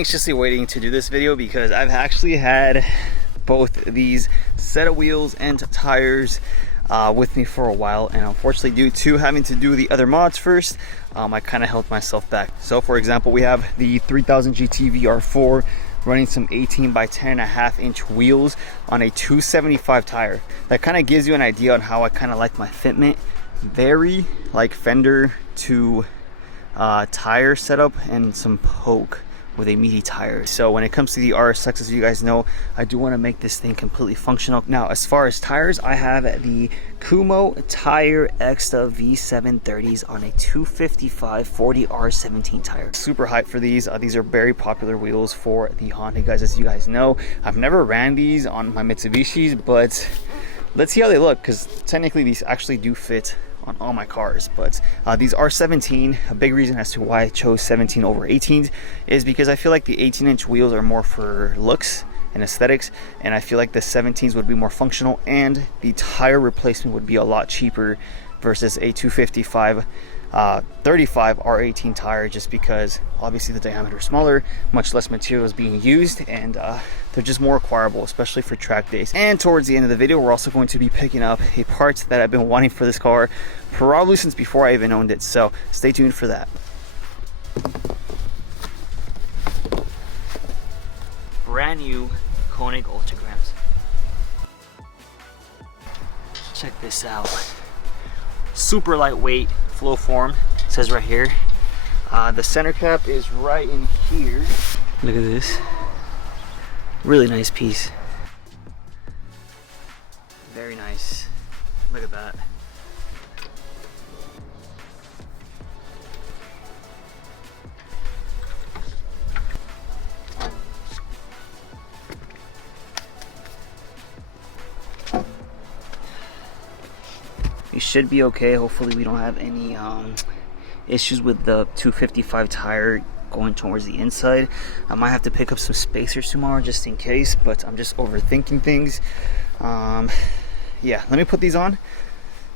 anxiously waiting to do this video because I've actually had both these set of wheels and tires with me for a while, and unfortunately due to having to do the other mods first, I kind of held myself back. So for example, we have the 3000 GT VR4 running some 18 by 10.5 inch wheels on a 275 tire. That kind of gives you an idea on how I kind of like my fitment. Very like Fender to tire setup and some poke with a meaty tire. So when it comes to the RSX, as you guys know, I do want to make this thing completely functional. Now as far as tires, I have the Kumho Tire Exta V730s on a 255 40R17 tire. Super hyped for these. These are very popular wheels for the Honda guys, as you guys know. I've never ran these on my Mitsubishis, but let's see how they look, because technically these actually do fit on all my cars. But these are 17. A big reason as to why I chose 17 over 18s is because I feel like the 18-inch wheels are more for looks and aesthetics, and I feel like the 17s would be more functional, and the tire replacement would be a lot cheaper versus a 255 35 R18 tire, just because obviously the diameter is smaller, much less material is being used, and they're just more acquirable, especially for track days. And towards the end of the video, we're also going to be picking up a part that I've been wanting for this car probably since before I even owned it, so stay tuned for that. Brand new Konig Ultragrams. Check this out. Super lightweight, flow form, it says right here. The center cap is right in here. Look at this. Really nice piece. Very nice. Look at that. We should be okay. Hopefully we don't have any issues with the 255 tire going towards the inside. I might have to pick up some spacers tomorrow just in case, but I'm just overthinking things. Yeah, let me put these on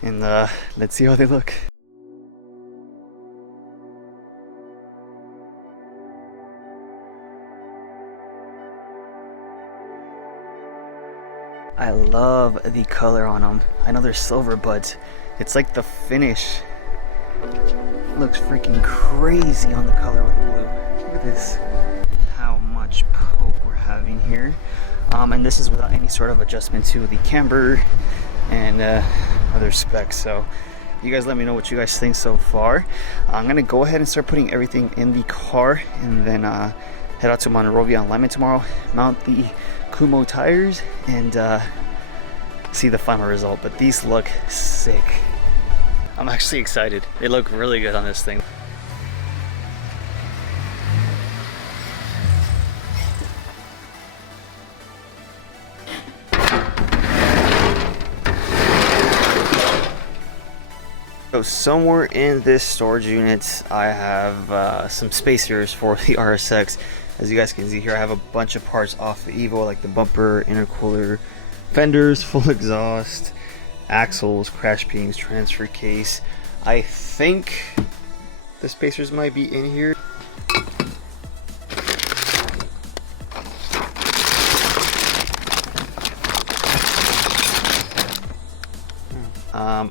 and let's see how they look. I love the color on them. I know they're silver, but it's like the finish looks freaking crazy on the color with the blue. Look at this, how much poke we're having here. And this is without any sort of adjustment to the camber and other specs. So you guys let me know what you guys think so far. I'm gonna go ahead and start putting everything in the car, and then head out to Monrovia on Lemon tomorrow, mount the Kumho tires, and see the final result. But these look sick. I'm actually excited. They look really good on this thing. So somewhere in this storage unit, I have some spacers for the RSX. As you guys can see here, I have a bunch of parts off the Evo, like the bumper, intercooler, fenders, full exhaust, axles, crash beams, transfer case. I think the spacers might be in here.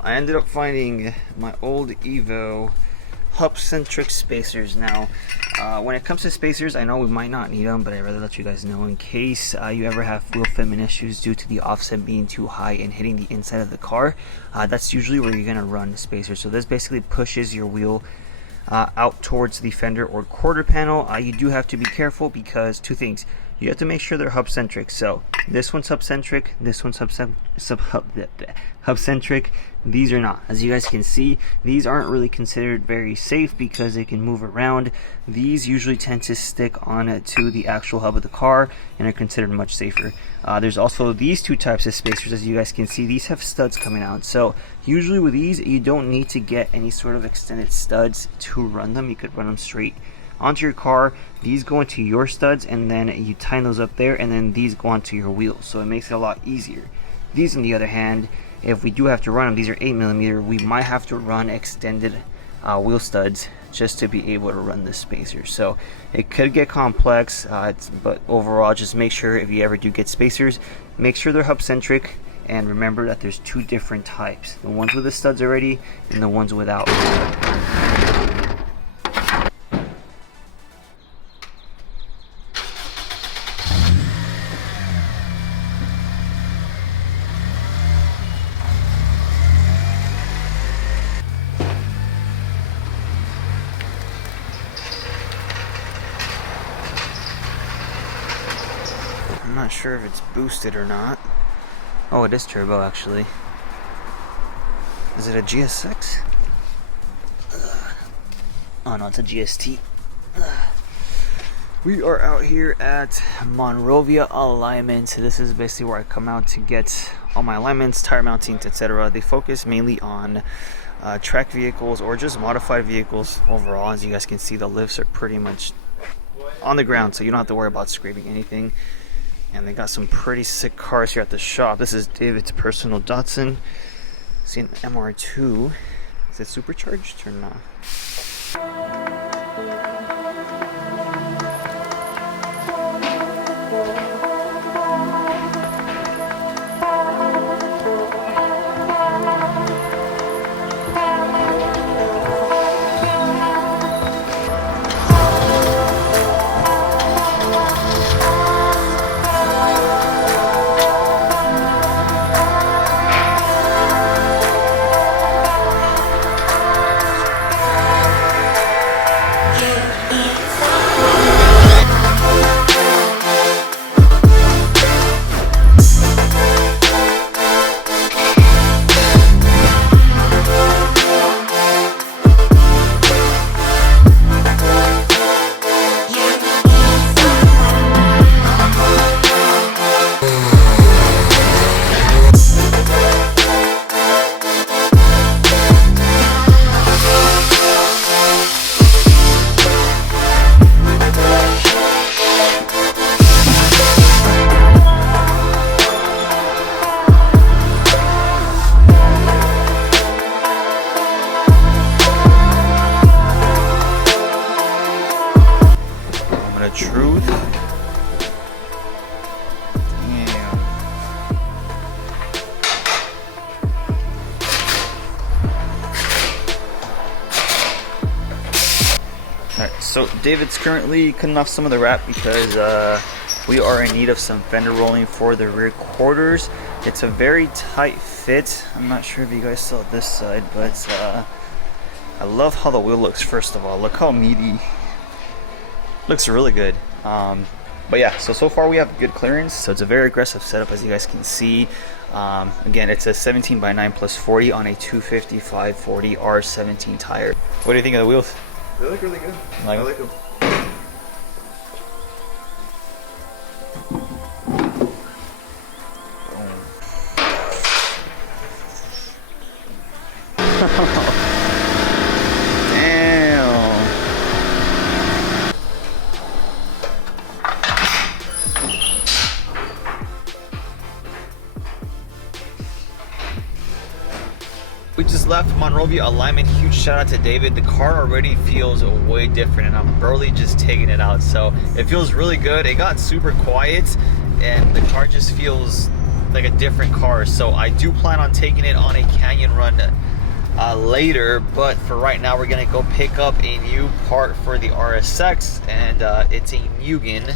I ended up finding my old Evo hub-centric spacers. Now, when it comes to spacers, I know we might not need them, but I'd rather let you guys know in case you ever have wheel fitment issues due to the offset being too high and hitting the inside of the car. That's usually where you're gonna run spacers. So this basically pushes your wheel out towards the fender or quarter panel. You do have to be careful because two things. You have to make sure they're hub-centric. So this one's hub-centric, this one's hub-centric. These are not. As you guys can see, these aren't really considered very safe because they can move around. These usually tend to stick on to the actual hub of the car and are considered much safer. There's also these two types of spacers. As you guys can see, these have studs coming out. So usually with these, you don't need to get any sort of extended studs to run them. You could run them straight onto your car. These go into your studs, and then you tighten those up there, and then these go onto your wheels, so it makes it a lot easier. These, on the other hand, if we do have to run them, these are 8mm, we might have to run extended wheel studs just to be able to run this spacer. So it could get complex, but overall, just make sure if you ever do get spacers, make sure they're hub centric, and remember that there's two different types: the ones with the studs already and the ones without. I'm not sure if it's boosted or not. Oh, it is turbo actually. Is it a GSX? Oh no, it's a GST. We are out here at Monrovia Alignment. This is basically where I come out to get all my alignments, tire mountings, etc. They focus mainly on track vehicles or just modified vehicles overall. As you guys can see, the lifts are pretty much on the ground, so you don't have to worry about scraping anything. And they got some pretty sick cars here at the shop. This is David's personal Datsun. See an MR2. Is it supercharged or not? Truth. Damn. Alright, so David's currently cutting off some of the wrap because we are in need of some fender rolling for the rear quarters. It's a very tight fit. I'm not sure if you guys saw this side, but I love how the wheel looks. First of all, look how meaty. Looks really good. But yeah, so far we have good clearance. So it's a very aggressive setup, as you guys can see. Again, it's a 17x9 plus 40 on a 250/540 R17 tire. What do you think of the wheels? They look really good. I like them. We just left Monrovia Alignment. Huge shout out to David. The car already feels way different and I'm barely just taking it out. So it feels really good. It got super quiet and the car just feels like a different car. So I do plan on taking it on a canyon run later. But for right now, we're gonna go pick up a new part for the RSX, and it's a Mugen.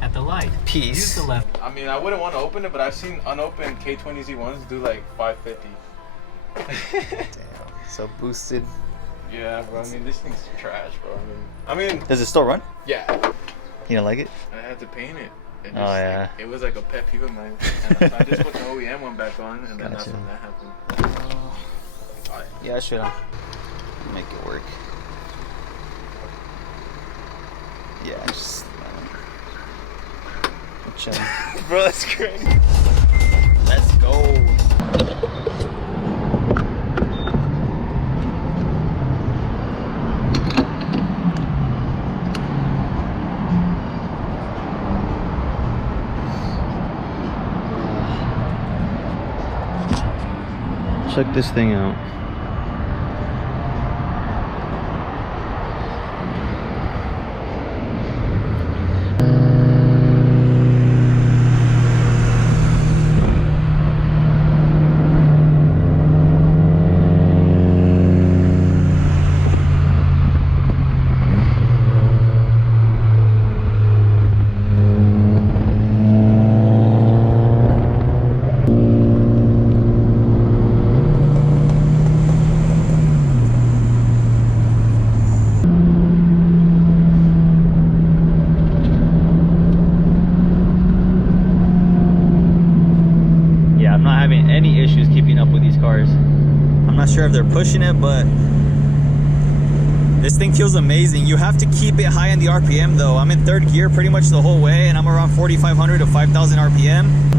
At the light. Piece. Use the left. I mean, I wouldn't want to open it, but I've seen unopened K20Z1s do like 550. Damn. So boosted. Yeah, bro. I mean, this thing's trash, bro. I mean, does it still run? Yeah. You don't like it? I had to paint it. Just, oh yeah. Like, it was like a pet peeve of mine. And I just put the OEM one back on, and then that's when that happened. Yeah, I should make it work. Yeah, just chilling. Bro, that's crazy. Let's go. Check this thing out. cars. I'm not sure if they're pushing it, but this thing feels amazing. You have to keep it high in the RPM though. I'm in third gear pretty much the whole way, and I'm around 4,500 to 5,000 RPM.